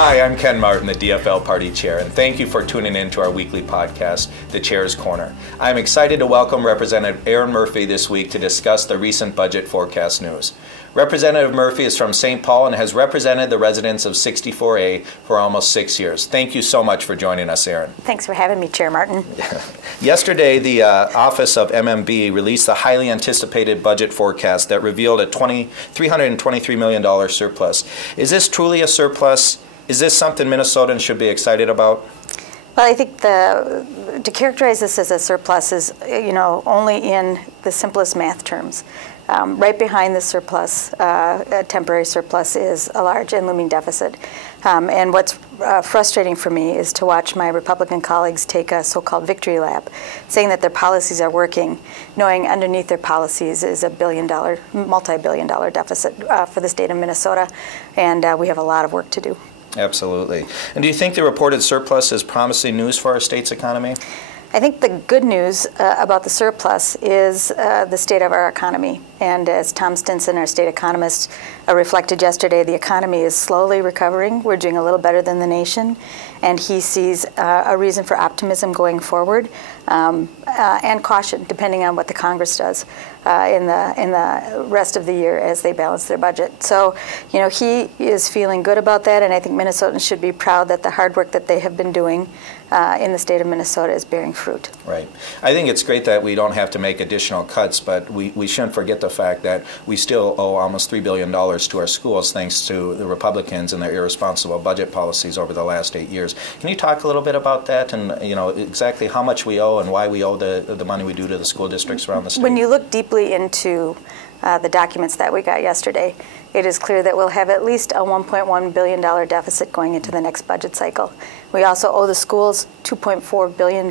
Hi, I'm Ken Martin, the DFL Party Chair, and thank you for tuning in to our weekly podcast, The Chair's Corner. I'm excited to welcome Representative Erin Murphy this week to discuss the recent budget forecast news. Representative Murphy is from St. Paul and has represented the residents of 64A for almost 6 years. Thank you so much for joining us, Erin. Thanks for having me, Chair Martin. Yesterday, the Office of MMB released the highly anticipated budget forecast that revealed a $323 million surplus. Is this truly a surplus? Is this something Minnesotans should be excited about? Well, I think to characterize this as a surplus is, only in the simplest math terms. Right behind the surplus, a temporary surplus, is a large and looming deficit. And what's frustrating for me is to watch my Republican colleagues take a so-called victory lap, saying that their policies are working, knowing underneath their policies is a multi-billion-dollar deficit for the state of Minnesota, and we have a lot of work to do. Absolutely. And do you think the reported surplus is promising news for our state's economy? I think the good news about the surplus is the state of our economy. And as Tom Stinson, our state economist, reflected yesterday, the economy is slowly recovering. We're doing a little better than the nation. And he sees a reason for optimism going forward and caution, depending on what the Congress does in the rest of the year as they balance their budget. So, he is feeling good about that. And I think Minnesotans should be proud that the hard work that they have been doing in the state of Minnesota is bearing fruit. Right. I think it's great that we don't have to make additional cuts, but we shouldn't forget the fact that we still owe almost $3 billion to our schools thanks to the Republicans and their irresponsible budget policies over the last 8 years. Can you talk a little bit about that and exactly how much we owe and why we owe the money we do to the school districts around the state? When you look deeply into the documents that we got yesterday, it is clear that we'll have at least a $1.1 billion deficit going into the next budget cycle. We also owe the schools $2.4 billion.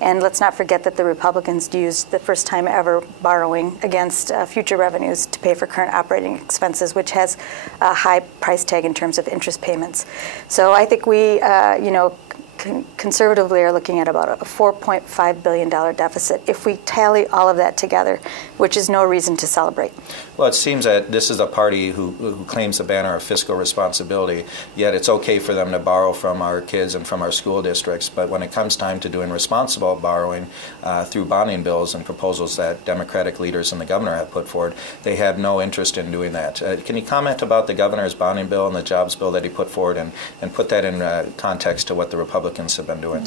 And let's not forget that the Republicans used the first time ever borrowing against future revenues to pay for current operating expenses, which has a high price tag in terms of interest payments. So I think we, conservatively are looking at about a $4.5 billion deficit if we tally all of that together, which is no reason to celebrate. Well, it seems that this is a party who claims the banner of fiscal responsibility, yet it's okay for them to borrow from our kids and from our school districts. But when it comes time to doing responsible borrowing through bonding bills and proposals that Democratic leaders and the governor have put forward, they have no interest in doing that. Can you comment about the governor's bonding bill and the jobs bill that he put forward and put that in context to what the Republicans have been doing?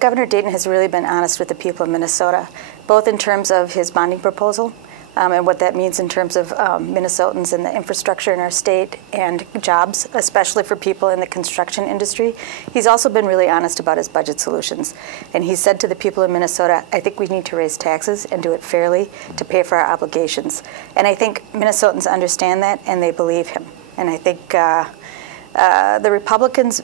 Governor Dayton has really been honest with the people of Minnesota, both in terms of his bonding proposal and what that means in terms of Minnesotans and the infrastructure in our state and jobs, especially for people in the construction industry. He's also been really honest about his budget solutions. And he said to the people of Minnesota, I think we need to raise taxes and do it fairly to pay for our obligations. And I think Minnesotans understand that and they believe him. And I think the Republicans'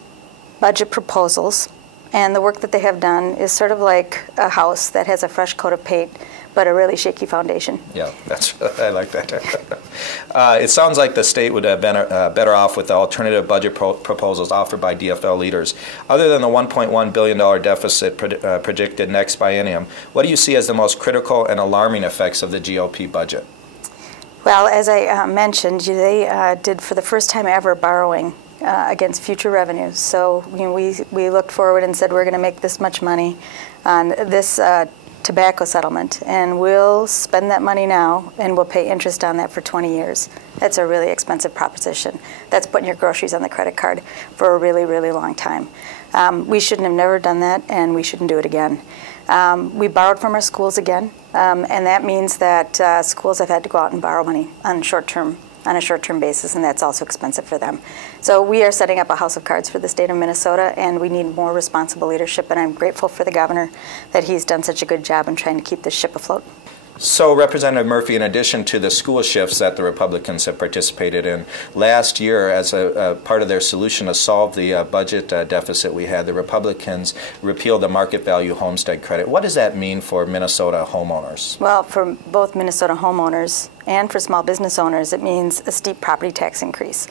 budget proposals and the work that they have done is sort of like a house that has a fresh coat of paint but a really shaky foundation. Yeah, I like that. It sounds like the state would have been better off with the alternative budget proposals offered by DFL leaders. Other than the $1.1 billion deficit projected next biennium, what do you see as the most critical and alarming effects of the GOP budget? Well, as I mentioned, they did for the first time ever borrowing against future revenues. So we looked forward and said we're going to make this much money on this tobacco settlement, and we'll spend that money now and we'll pay interest on that for 20 years. That's a really expensive proposition. That's putting your groceries on the credit card for a really, really long time. We shouldn't have never done that, and we shouldn't do it again. We borrowed from our schools again, and that means that schools have had to go out and borrow money on a short-term basis, and that's also expensive for them. So we are setting up a house of cards for the state of Minnesota, and we need more responsible leadership, and I'm grateful for the governor that he's done such a good job in trying to keep this ship afloat. So, Representative Murphy, in addition to the school shifts that the Republicans have participated in, last year, as a part of their solution to solve the budget deficit we had, the Republicans repealed the market value homestead credit. What does that mean for Minnesota homeowners? Well, for both Minnesota homeowners and for small business owners, it means a steep property tax increase.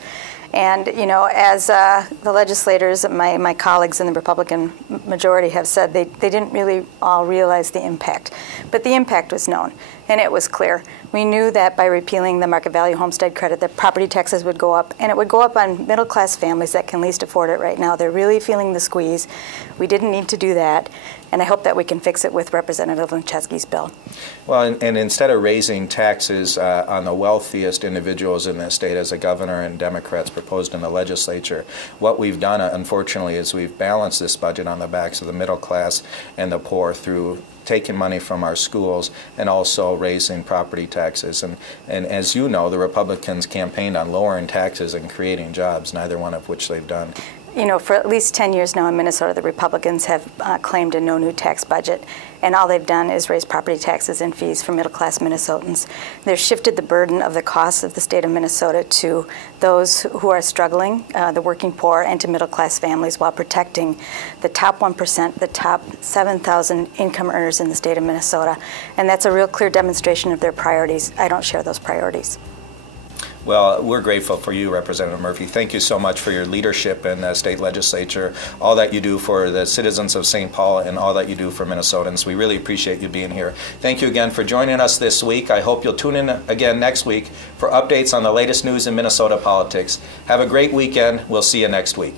And, as the legislators, my colleagues in the Republican majority have said, they didn't really all realize the impact. But the impact was known, and it was clear. We knew that by repealing the market value homestead credit, that property taxes would go up, and it would go up on middle-class families that can least afford it right now. They're really feeling the squeeze. We didn't need to do that, and I hope that we can fix it with Representative Linczewski's bill. Well, and instead of raising taxes on the wealthiest individuals in the state, as the governor and Democrats proposed in the legislature, what we've done, unfortunately, is we've balanced this budget on the backs of the middle class and the poor through taking money from our schools and also raising property taxes. And as you know, the Republicans campaigned on lowering taxes and creating jobs, neither one of which they've done. For at least 10 years now in Minnesota, the Republicans have claimed a no new tax budget, and all they've done is raise property taxes and fees for middle-class Minnesotans. They've shifted the burden of the costs of the state of Minnesota to those who are struggling, the working poor, and to middle-class families, while protecting the top 1%, the top 7,000 income earners in the state of Minnesota. And that's a real clear demonstration of their priorities. I don't share those priorities. Well, we're grateful for you, Representative Murphy. Thank you so much for your leadership in the state legislature, all that you do for the citizens of St. Paul, and all that you do for Minnesotans. We really appreciate you being here. Thank you again for joining us this week. I hope you'll tune in again next week for updates on the latest news in Minnesota politics. Have a great weekend. We'll see you next week.